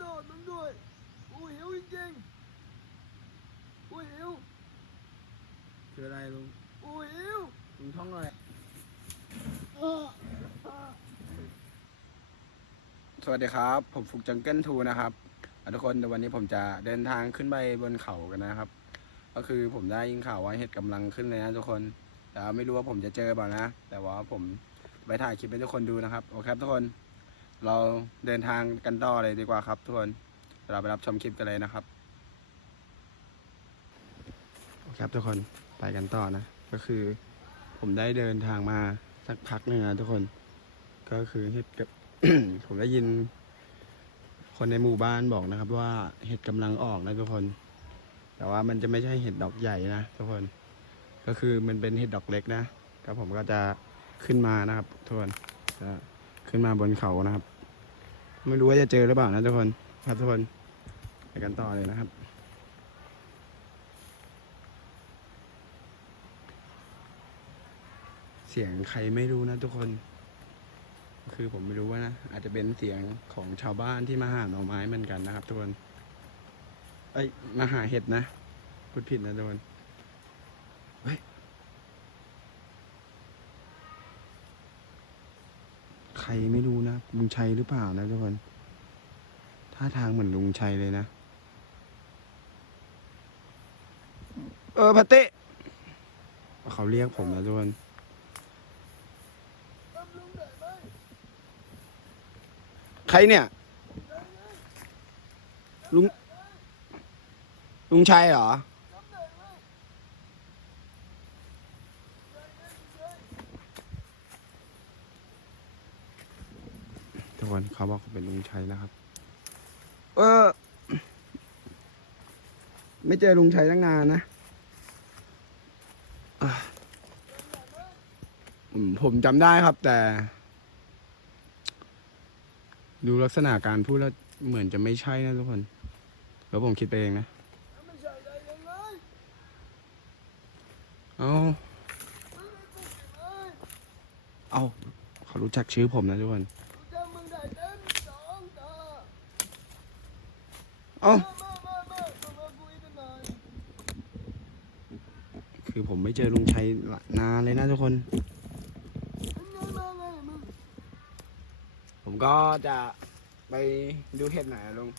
โทษมึงด้วยกูหิวจริงๆกูหิวคืออะไรลุงกูหิวลุงท่องอะไรสวัสดีครับ ผมฟุกจังเกิลทูนะครับอะทุกคนเดี๋ยววันนี้ผมจะเดินทางขึ้นไปบนเขากันนะครับ ก็คือผมได้ยินข่าวว่าเห็ดกำลังขึ้นเลยนะทุกคนแต่ไม่รู้ว่าผมจะเจอเปล่านะ แต่ว่าผมไปถ่ายคลิปให้ทุกคนดูนะครับ โอเคครับทุกคน เราเดินทางกันต่อเลยดีกว่าครับทุกคนเราไปรับชมคลิปกันเลยนะครับโอเคครับทุกคนไปกันต่อนะ ก็คือ ผมได้เดินทางมาสักพักหนึ่งนะทุกคน ก็คือเห็ดกับผมได้ยิน คนในหมู่บ้านบอกนะครับ ว่าเห็ดกำลังออกนะทุกคน แต่ว่ามันจะไม่ใช่เห็ดดอกใหญ่นะทุกคน ก็คือมันเป็นเห็ดดอกเล็กนะก็ผมก็จะขึ้นมานะครับทุกคนจะ ขึ้นมาบนเขานะครับ ไม่รู้ว่าจะเจอหรือเปล่านะทุกคนครับทุกคนไปกันต่อเลยนะครับ เสียงใครไม่รู้นะทุกคน คือผมไม่รู้ว่านะ อาจจะเป็นเสียงของชาวบ้านที่มาหาหน่อไม้เหมือนกันนะครับทุกคน เอ้ยมาหาเห็ดนะพูดผิดนะทุกคน เฮ้ย ใครไม่รู้นะลุงชัยหรือเปล่านะทุกคนท่าทางเหมือนลุงชัยเลยนะ เออพัตเต้เขาเรียกผมนะทุกคนใครเนี่ย ลุง ลุงชัยเหรอ ทำได้ไหม ทุก คนเขาบอกเขาเป็นลุงชัยนะครับ เออ ไม่เจอลุงชัยตั้งนานนะผมจำได้ครับแต่ ดูลักษณะการพูดแล้วเหมือนจะไม่ใช่นะทุกคนแล้วผมคิดไปเองนะเอาเอาเขารู้จักชื่อผมนะทุกคน กูจำมึงได้เต็มสองตา เอาคือผมไม่เจอลุงชัยนานเลยนะทุกคน ผมก็จะไปดูเห็ดไหนอะลุง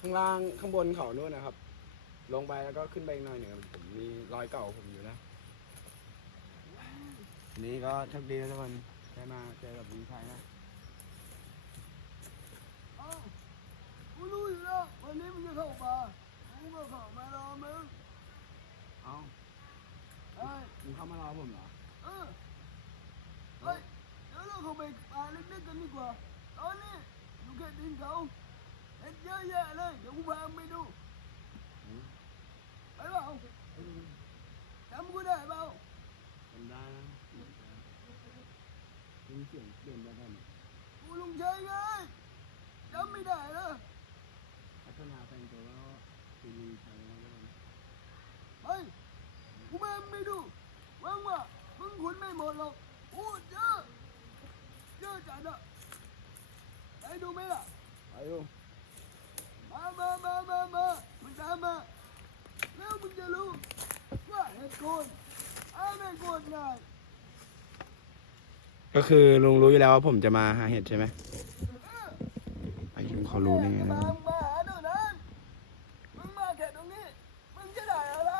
ข้างล่างข้างบนเขานู่นนะครับ ลงไปแล้วก็ขึ้นไปอีกหน่อยหนึ่งผมมีรอยเก่าผมอยู่นะนนี้ก็โชคดีนะทุกคนได้มาเจอกับลุงชัยนะ เอ้ากู รู้อยู่แล้ววันนี้มึงจะเข้าป่ากูก็เข้ามารอมึงเอ้าเฮ้ยลุงเข้ามารอผมเหรอเออเฮ้ยเดี๋ยวเราเข้าไปป่าล็กๆกันดีกว่าตอนนี้อยู่แค่ดินเขาเห็นเยอะแยะเลยเดี๋ยวกูพางไปดูไปเปล่าจำกูได้เปล่าจำได้นะลุงเสียงเปลี่ยนไปกันกูลุงชัยไงจำไม่ได้เหรอ พัฒนาแต่งตัวแล้วคือลุงชัยนะทุกคน เฮ้ยกูพา มึงไปดูหวังว่ามึงขุนไม่หมดหรอกพูดเยอะเยอะจัดอะไปดูไหมล่ะไปดูมามามามามามึงตามมาแล้วมึงจะรู้ว่าเหตุโกนอ้าไม่โกนง่ายก็คือลุงรู้อยู่แล้วว่าผมจะมาหาเห็ดใช่ไหมเออไอ้ลุงเขารู้ได้ไงมานะ มาหาเท่านั้น มึงมาแค่ตรงนี้ มึงจะได้อะไร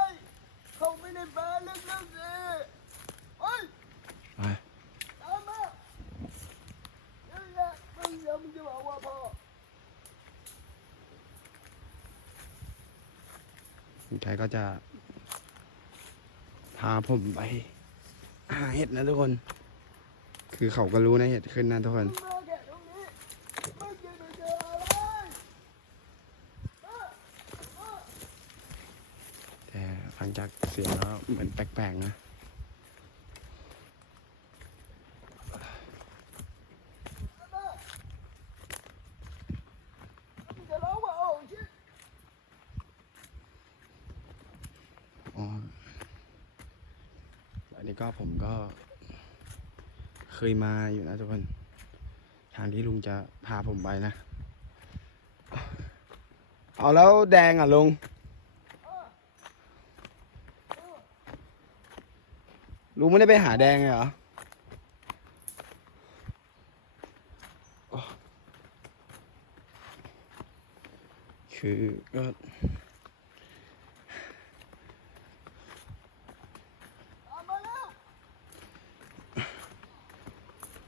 เข้าไปในป่าลึกๆสิเฮ้ยไปตามมาเดี๋ยวแหละมึงเดี๋ยวมึงจะบอกว่าพ่อลุงชัยก็จะ พาผมไปหาเห็ดนะทุกคน คือเขาก็รู้นะเห็ดขึ้นนะทุกคมึนงมาแค่ตรงนี้มึงจะไปเจออะไรมามา แต่ฟังจาก เสียงแล้วเหมือนแปลกๆนะมามึงจะร้องว่าโอ้ชิอ๋ออันนี้ก็ผมก็ เคยมาอยู่นะทุกคนแถางที่ลุงจะพาผมไปนะ เอาแล้วแดงอะลุง ลุงไม่ได้ไปหาแดงเหรอคือก็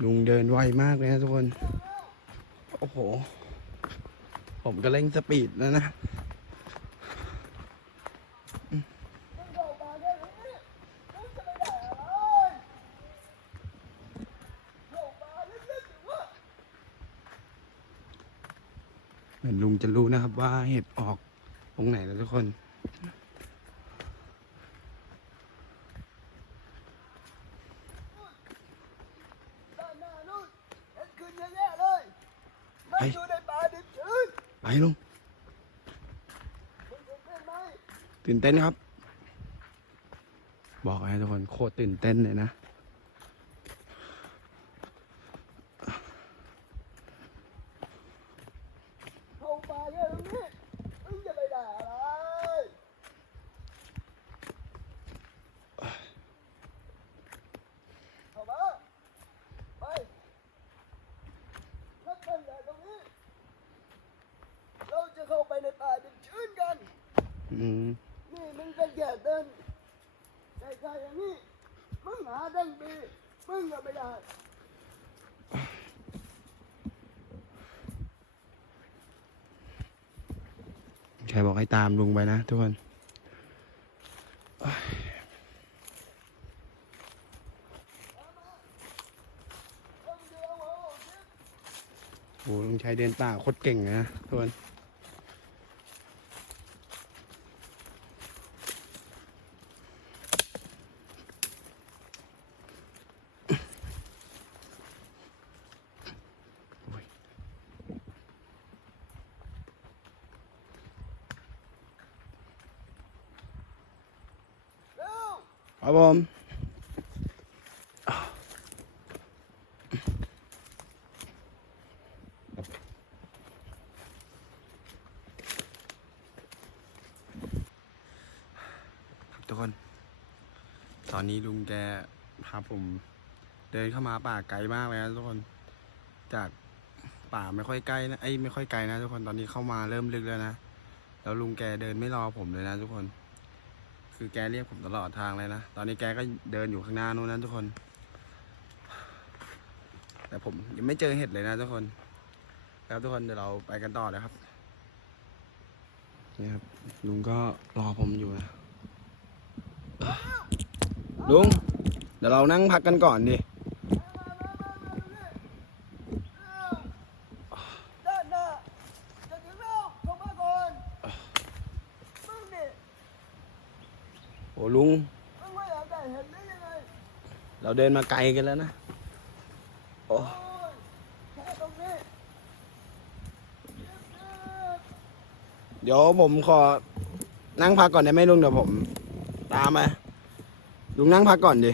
ลุงเดินไวมากเลยนะทุกคน โอ้โห ผมก็เร่งสปีดแล้วนะ มึงเข้ามาแค่นี้มึงจะไปได้อะไรเข้ามาเล่นๆอยู่วะ เหมื อนลุงจะรู้นะครับว่าเห็ดออกตรงไหนแล้วทุกคนด้านหน้านู่นเห็นคืนเยอะแยะเลยมันไปอยู่ในป่าดิบชื้นไปลุงมึงเห็นได้ไหมตื่นเต้นครับ บอกให้ทุกคนโคตรตื่นเต้นเลยนะ เข้ามาแค่นี้มึงจะไปได้อะไรเข้ามาไปนัดกันแหละตรงนี้ เราจะเข้าไปในป่าดิบชื้นกัน อืม นี่มึงก็แย่เดินใกล้ๆอย่างนี้ มึงหาดังบีมึงก็ไม่ได้ ใครบอกให้ตามลุงไปนะทุกคนต้องเดียวเอาสิโอ้ลุงชายเดินป่าโคตรเก่งนะทุกคน เร็ว ครับผมครับ ทุกคน ตอนนี้ลุงแกพาผมเดินเข้ามาป่าไกลมากเลยนะทุกคน จากป่าไม่ค่อยใกล้นะไอ้ไม่ค่อยไกลนะทุกคนตอนนี้เข้ามาเริ่มลึกแล้วนะแล้วลุงแกเดินไม่รอผมเลยนะทุกคน คือแกเรียกผมตลอดทางเลยนะตอนนี้แกก็เดินอยู่ข้างหน้านู้นนะทุกคน แต่ผมยังไม่เจอเห็ดเลยนะทุกคน ครับทุกคนเดี๋ยวเราไปกันต่อเลยครับนี่ครับลุงก็รอผมอยู่นะ ลุง เดี๋ยวเรานั่งพักกันก่อนดิโอ้ลุง เราเดินมาไกลกันแล้วนะ โอ้เดี๋ยวผมขอนั่งพักก่อนได้ไหมลุงเดี๋ยวผม ตามมา ลุงนั่งพักก่อนดิ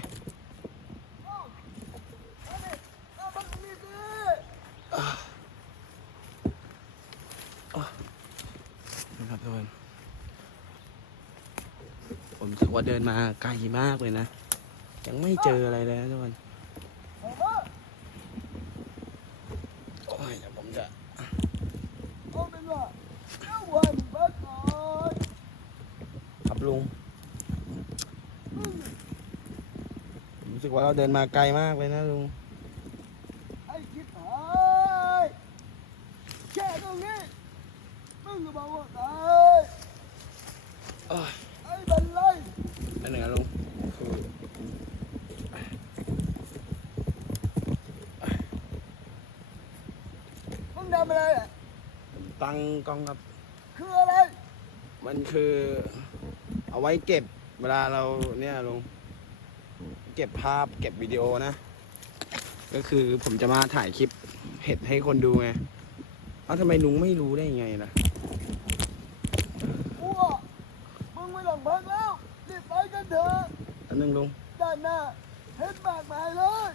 นะครับทุกคน ผมรู้สึกว่าเดินมาไกลมากเลยนะ ยังไม่เจออะไรเลยนะทุกคนเอามาโอ้ยเดี๋ยวผมจะขับลุง มึง ผมรู้ สึกว่าเราเดินมาไกลมากเลยนะลุงไอ้คิดหายแค่ตรงนี้มึงก็บอกว่าตายโอ้ยไอ้บันไลอันหนึ่งนะลุงคือมึงทำอะไรอะผมตั้งกล้องครับคืออะไร มันคือเอาไว้เก็บเวลาเราเนี่ยลุง เก็บภาพเก็บวิดีโอนะ ก็คือผมจะมาถ่ายคลิปเห็ดให้คนดูไงเอ้าทำไมลุงไม่รู้ได้ไงล่ะกูอะมึงไม่ต้องพักแล้วรีบไปกันเถอะอันนึงลุงด้านหน้าเห็นมากมายเลย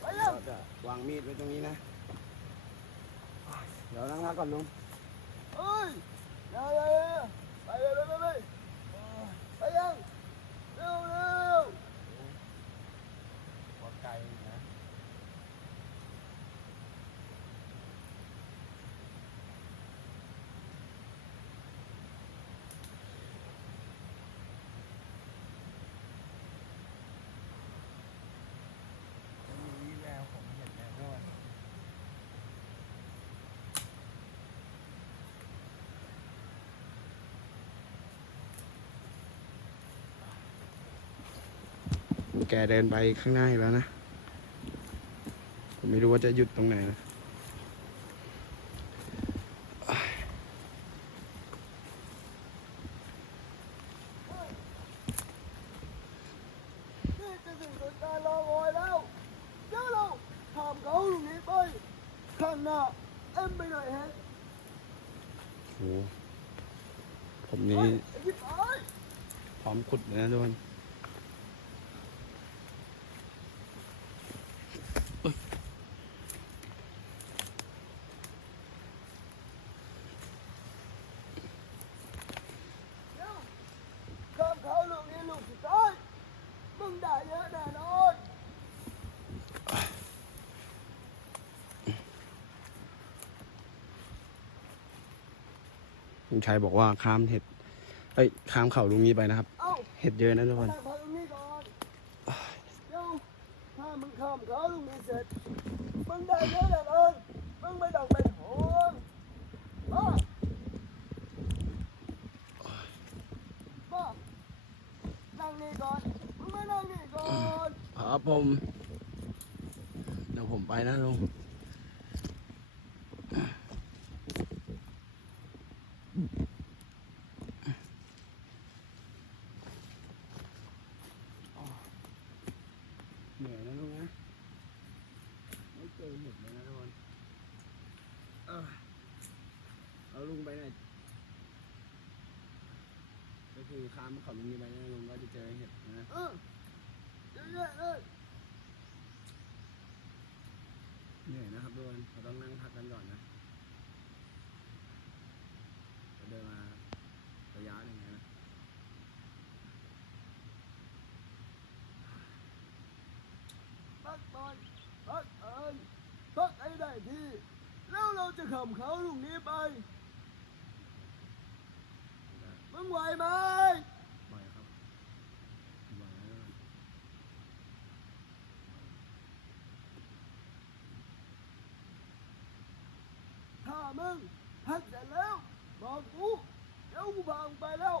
ไปยังเราจะวางมีดไว้ตรงนี้นะ เดี๋ยวนั่งพักก่อนลุงเฮ้ยอย่าอย่าอย่าไปเลยไปไปไปไปยังเร็วเร็ว ว่าไกลนะ มีแววผมเห็นแล้วด้วย แกเดินไปข้างหน้าอีกแล้วนะ ผมไม่รู้ว่าจะหยุดตรงไหนนะ นี่จะถึงจุดการรอคอยแล้วเดี๋ยวเราทำเขาตรงนี้ไปข้างหน้าเอ็มไปหน่อยฮะ โอ้ผม เฮ้ นี่ ยไอ้ที่ตาย พร้อมขุดเลยนะทุกคน เดี๋ยวข้ามเขาลูกนี้ลูกสุดท้ายมึงได้เยอะแน่นอน ลุงชัยบอกว่าข้ามเห็ด เอ้ยข้ามเขาลุงนี้ไปนะครับเอ้าเห็ดเยอะนะทุกคนนั่งพักตรงนี้ก่อนเดี๋ยวถ้ามึงข้ามเขาลูกนี้เสร็จมึงได้เยอะแน่นอนมึงไม่ต้องเป็นห่วงมามานั่งนี่ก่อนมึงมานั่งนี่ก่อนครับผมเดี๋ยวผมไปนะลุง เหนื่อยนะลุงนะ ไม่เจอเห็ดเลยนะทุกคนเออเอาลุงไปไหนอยก็คือข้ามเขาลุงนี้ไปนะลุงก็จะเจอเห็ดนะ เออเยอะๆเลย เหนื่อยนะครับทุกคนเราต้องนั่งพักกันก่อนนะเราเดินมาระยะหนึ่งแล้วนะ พั ก่อนพักเอินพักให้ได้ที่แล้วเราจะขับเขาลูกนี้ไป มึงไหวไหมบ่อยครับบ่อยแล้วถ้ามึงพักเสร็จแล้วบอกกูเดี๋ยวกูพางไปแล้ว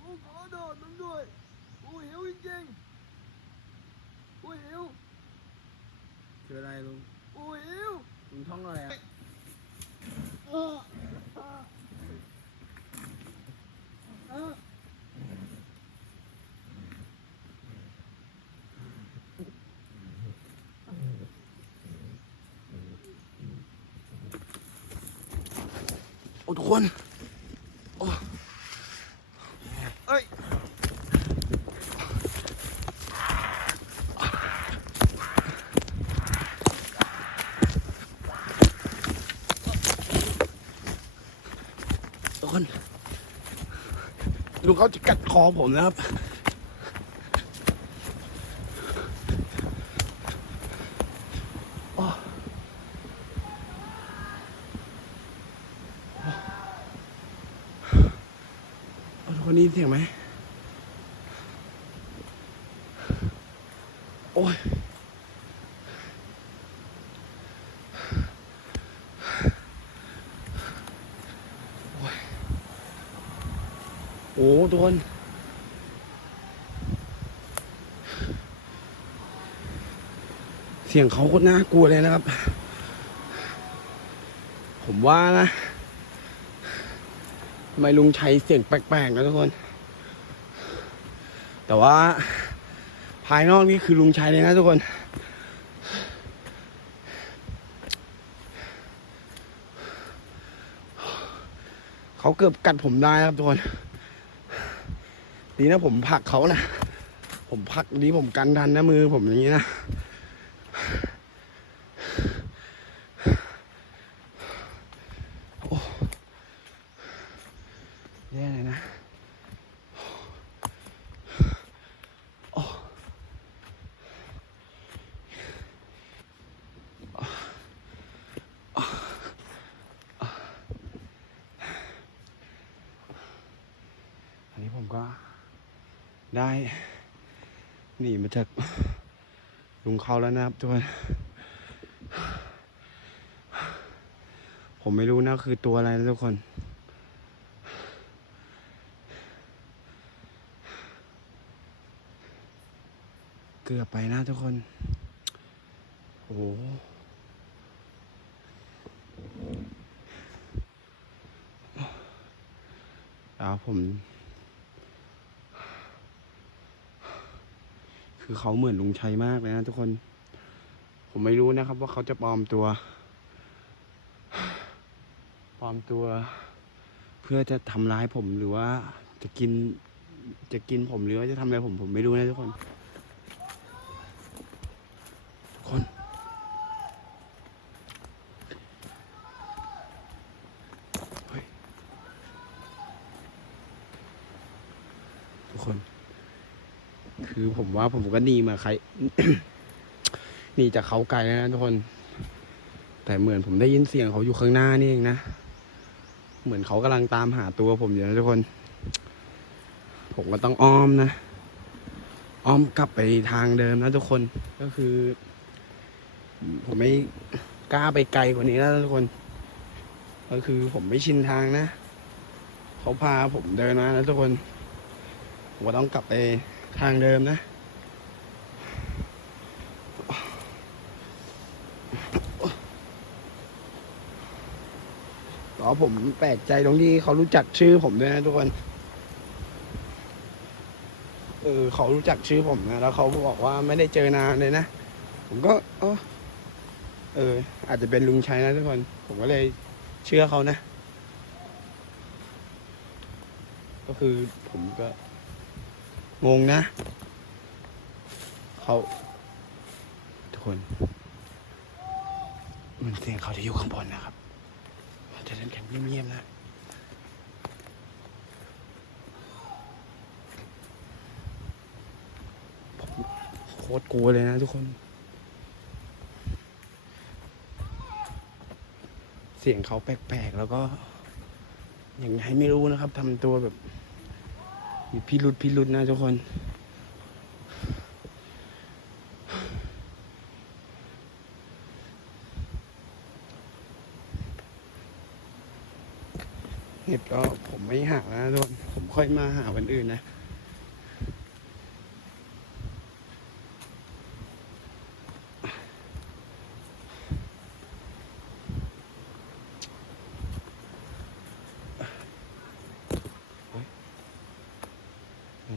กูขอ โทษมึงด้วยกูหิวจริงๆกูหิวคืออะไรลุงกูหิวลุงท่องอะไรอะเออเออเออโอ้ทุกคนโอ้เอ้ยทุกคน ลุงเขาจะกัดคอผมนะครับเอาทุกคนได้เสียงไหม โอ้ย โอ้ย โอ้ ทุกคน เสียงเขาโคตรน่ากลัวเลยนะครับ ผมว่านะทำไมลุงชัยเสียงแปลกๆนะทุกคน แต่ว่าภายนอกนี่คือลุงชัยเลยนะทุกคนเขาเกือบกัดผมได้ครับทุกคน ดีนะผมผักเขานะผมผักดีผมกันทันนะมือผมอย่างนี้นะ โอ้แย่เลยนะ โอ้อันนี้ผมก็ได้ หนีมาจากลุงเขาแล้วนะครับทุกคนผมไม่รู้นะคือตัวอะไรนะทุกคน เกือบไปนะทุกคน โอ้โหแล้วผม คือเขาเหมือนลุงชัยมากเลยนะทุกคน ผมไม่รู้นะครับ ว่าเขาจะปลอมตัวปลอมตัว เพื่อจะทำร้ายผมหรือว่าจะกินจะกินผมหรือว่าจะทำอะไรผมผมไม่รู้นะทุกคน ทุกคน เฮ้ย ทุกคน คือผม ว่าผมก็หนีมาใครหนีจากเขาไกลแล้วนะทุกคน แต่เหมือนผมได้ยินเสียงเขาอยู่ข้างหน้านี่เองนะ เหมือนเขากำลังตามหาตัวผมอยู่นะทุกคน ผมก็ต้องอ้อมนะ อ้อมกลับไปทางเดิมนะทุกคน ก็คือ ผมไม่กล้าไปไกลกว่านี้แล้วทุกคน ก็คือผมไม่ชินทางนะ เขาพาผมเดินมานะทุกคน ผมก็ต้องกลับไปทางเดิมนะ ผมแปลกใจตรงที่เขารู้จักชื่อผมด้วยนะทุกคนเออเขารู้จักชื่อผมนะแล้วเขาบอกว่าไม่ได้เจอนานเลยนะผมก็เออเออ อาจจะเป็นลุงชัยนะทุกคน ผมก็เลยเชื่อเขานะ ก็คือผมก็งงนะเขาทุกคนเหมันเสียงเขาจะอยู่ข้างบนนะครับ จะเดินแข่งเงียบๆนะโคตรกลัวเลยนะทุกคน เสียงเขาแปลกๆ แล้วก็ยังไงไม่รู้นะครับทำตัวแบบ มีพิรุษพิรุษนะทุกคน เห็ดก็ผมไม่หานะทุกคนผมค่อยมาหาวันอื่นนะ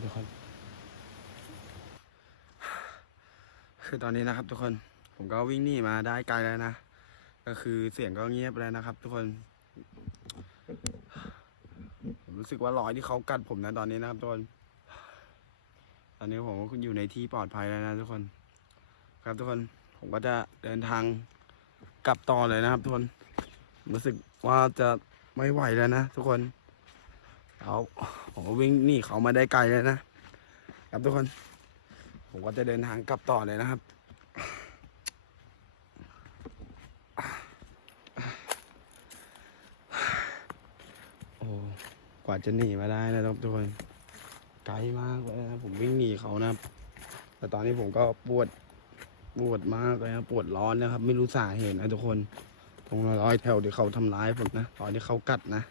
ทุกคน คือตอนนี้นะครับทุกคน ผมก็วิ่งหนีมาได้ไกลแล้วนะ ก็คือเสียงก็เงียบแล้วนะครับ ทุกคน รู้สึกว่ารอยที่เขากัดผมนะตอนนี้นะครับทุกคนตอนนี้ผมก็อยู่ในที่ปลอดภัยแล้วนะทุกคน ครับทุกคนผมก็จะเดินทางกลับต่อเลยนะครับ ทุกคนรู้สึกว่าจะไม่ไหวแล้วนะทุกคนเอาผมวิ่งหนีเขามาได้ไกลเลยนะครับทุกคน ผมก็จะเดินทางกลับต่อเลยนะครับ โอ้ก ว่าจะหนีมาได้นะครับทุกคนไกลมากเลยนะผมวิ่งหนีเขานะครับ แต่ตอนนี้ผมก็ปวดปวดมากเลยนะปวดร้อนนะครับ ไม่รู้สาเหตุนะทุกคน ตรงรอยแถวที่เขาทำร้ายผมนะตอนที่เขากัดนะ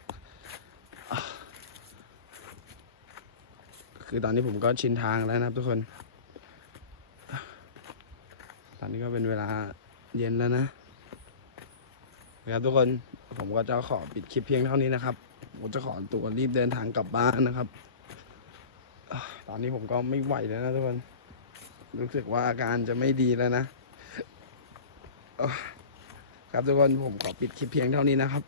คือตอนนี้ผมก็ชินทางแล้วนะครับ ทุกคน ตอนนี้ก็เป็นเวลาเย็นแล้วนะนะครับทุกคนผมก็จะขอปิดคลิปเพียงเท่านี้นะครับ ผมจะขอตัวรีบเดินทางกลับบ้านนะครับ ตอนนี้ผมก็ไม่ไหวแล้วนะทุกคน รู้สึกว่าอาการจะไม่ดีแล้วนะ ครับทุกคนผมขอปิดคลิปเพียงเท่านี้นะครับ